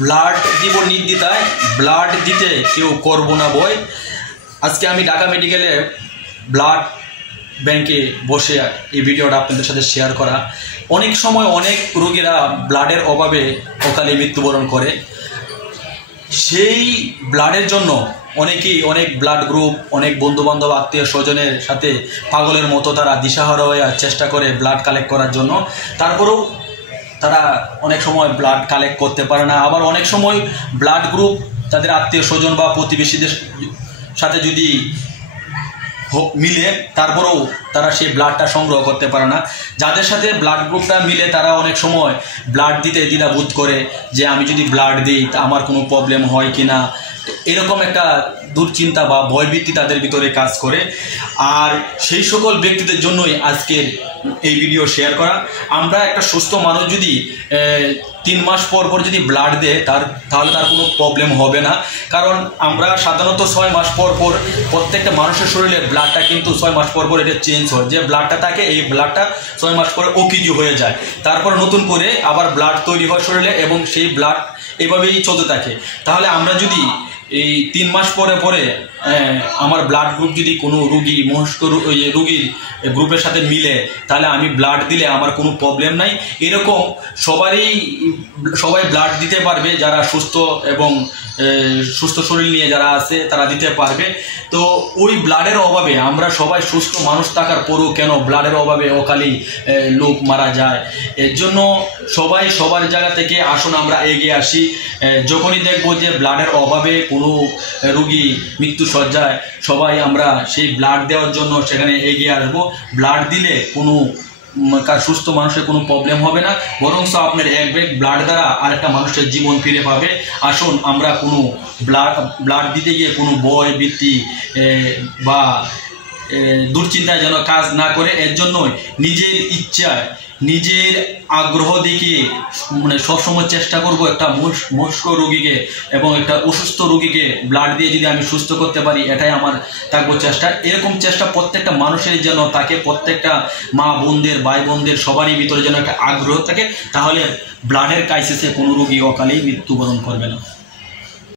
Blood দিব নির্দ্বিধায়, blood দিতে কেউ করবো না ভয়। আজকে আমি ঢাকা মেডিকেলে ব্লাড ব্যাংকে বসে এই ভিডিওটা আপনাদের সাথে শেয়ার করা। অনেক সময় অনেক রোগীরা ব্লাডের অভাবে অকালে মৃত্যুবরণ করে। সেই ব্লাডের জন্য অনেকেই অনেক ব্লাড গ্রুপ, অনেক বন্ধুবান্ধব, আত্মীয় স্বজনের সাথে পাগলের মতো তারা দিশাহারা হয়ে চেষ্টা করে ব্লাড কালেক্ট করার জন্য। তারপরেও তারা অনেক সময় ব্লাড কালেক্ট করতে পারে না। আবার অনেক সময় ব্লাড গ্রুপ তাদের আত্মীয় স্বজন বা প্রতিবেশীদের সাথে যদি মিলে, তারপরেও তারা সেই ব্লাডটা সংগ্রহ করতে পারে না। যাদের সাথে ব্লাড গ্রুপটা মিলে তারা অনেক সময় ব্লাড দিতে দ্বিধাবোধ করে যে আমি যদি ব্লাড দিই তা আমার কোনো প্রবলেম হয় কি না, এরকম একটা দুশ্চিন্তা বা ভয়ভীতি তাদের ভিতরে কাজ করে। আর সেই সকল ব্যক্তিদের জন্যই আজকের এই ভিডিও শেয়ার করা। আমরা একটা সুস্থ মানুষ যদি 3 মাস পর পর যদি ব্লাড দেয় তাহলে তার কোনো প্রবলেম হবে না। কারণ আমরা সাধারণত 6 মাস পর পর প্রত্যেকটা মানুষের শরীরে ব্লাডটা কিন্তু 6 মাস পর পর এটা চেঞ্জ হয়। যে ব্লাডটা থাকে এই ব্লাডটা 6 মাস পরে ওকিজি হয়ে যায়, তারপর নতুন করে আবার ব্লাড তৈরি হয় শরীরে এবং সেই ব্লাড এভাবেই চলতে থাকে। তাহলে আমরা যদি এই 3 মাস পরে পরে আমার ব্লাড গ্রুপ যদি কোনো রুগী রুগীর গ্রুপের সাথে মিলে, তাহলে আমি ব্লাড দিলে আমার কোনো প্রবলেম নাই। এরকম সবাই ব্লাড দিতে পারবে যারা সুস্থ এবং সুস্থ শরীর নিয়ে যারা আছে তারা দিতে পারবে। তো ওই ব্লাডের অভাবে আমরা সবাই সুস্থ মানুষ থাকার পরেও কেন ব্লাডের অভাবে অকালেই লোক মারা যায়। এর জন্য সবাই সবার জায়গা থেকে আসুন আমরা এগিয়ে আসি। যখনই দেখবো যে ব্লাডের অভাবে কোনো রুগী মৃত্যু সজ্জায়, সবাই আমরা সেই ব্লাড দেওয়ার জন্য সেখানে এগিয়ে আসবো। ব্লাড দিলে কোনো সুস্থ মানুষের কোনো প্রবলেম হবে না, বরং আপনার এক ব্যাগ ব্লাড দ্বারা আরেকটা মানুষের জীবন ফিরে পাবে। আসুন আমরা কোনো ব্লাড দিতে গিয়ে কোনো ভয় ভীতি বা দুশ্চিন্তায় যেন কাজ না করে। এর জন্যই নিজের ইচ্ছায় নিজের আগ্রহ দেখিয়ে সবসময় চেষ্টা করব একটা মস্ক রোগীকে এবং একটা অসুস্থ রোগীকে ব্লাড দিয়ে যদি আমি সুস্থ করতে পারি, এটাই আমার থাকবো চেষ্টা। এরকম চেষ্টা প্রত্যেকটা মানুষের যেন থাকে, প্রত্যেকটা মা বোনদের, ভাই বোনদের সবারই ভিতরে যেন একটা আগ্রহ থাকে, তাহলে ব্লাডের ক্রাইসিসে কোনো রোগী অকালেই মৃত্যুবরণ করবে না।